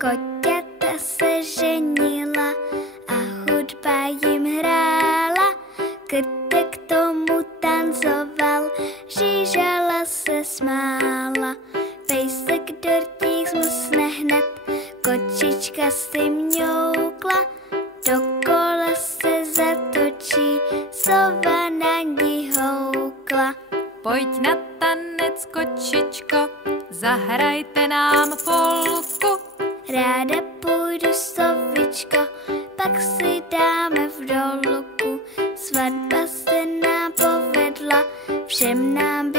Koťata se ženila a hudba jim hrála, krtek tomu tancoval, žížala se smála. Pejsek dortík zmlsne hned, kočička si mňoukla, dokola se zatočí, sova na ní houkla. Pojď na tanec, kočičko, zahrajte nám polku. Ráda půjdu, sovičko, pak si dáme v dolku. Svatba se nám povedla, všem nám